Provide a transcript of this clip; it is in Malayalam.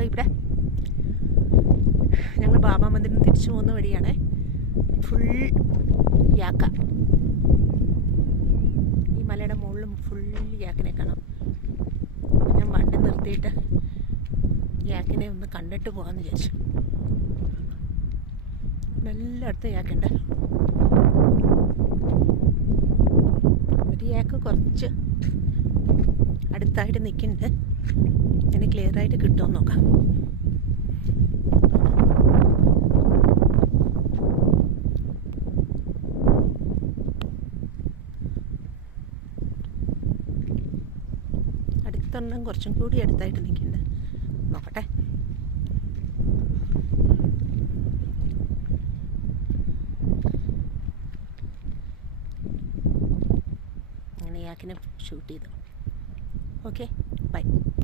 നോക്കാം. ഇവിടെ ഞങ്ങൾ ബാബാ മന്ദിറിന് തിരിച്ചു പോകുന്ന വഴിയാണ്. ഫുൾ യാക്ക. ഈ മലയുടെ മുകളിലും ഫുൾ യാക്കിനെ കാണാം. ഞാൻ വണ്ടി നിർത്തിയിട്ട് യാക്കിനെ ഒന്ന് കണ്ടിട്ട് പോകാമെന്ന് വിചാരിച്ചു. എല്ലായിടത്തും യാക്കുണ്ട്. ഒരു യാക്ക് കുറച്ച് അടുത്തായിട്ട് നിൽക്കുന്നുണ്ട്. അതിന് ക്ലിയറായിട്ട് കിട്ടുമെന്ന് നോക്കാം. അടുത്തൊന്നും കുറച്ചും കൂടി അടുത്തായിട്ട് നിൽക്കുന്നുണ്ട്. നോക്കട്ടെ. അങ്ങനെ യാക്കിനെ ഷൂട്ട് ചെയ്തു. Okay, by.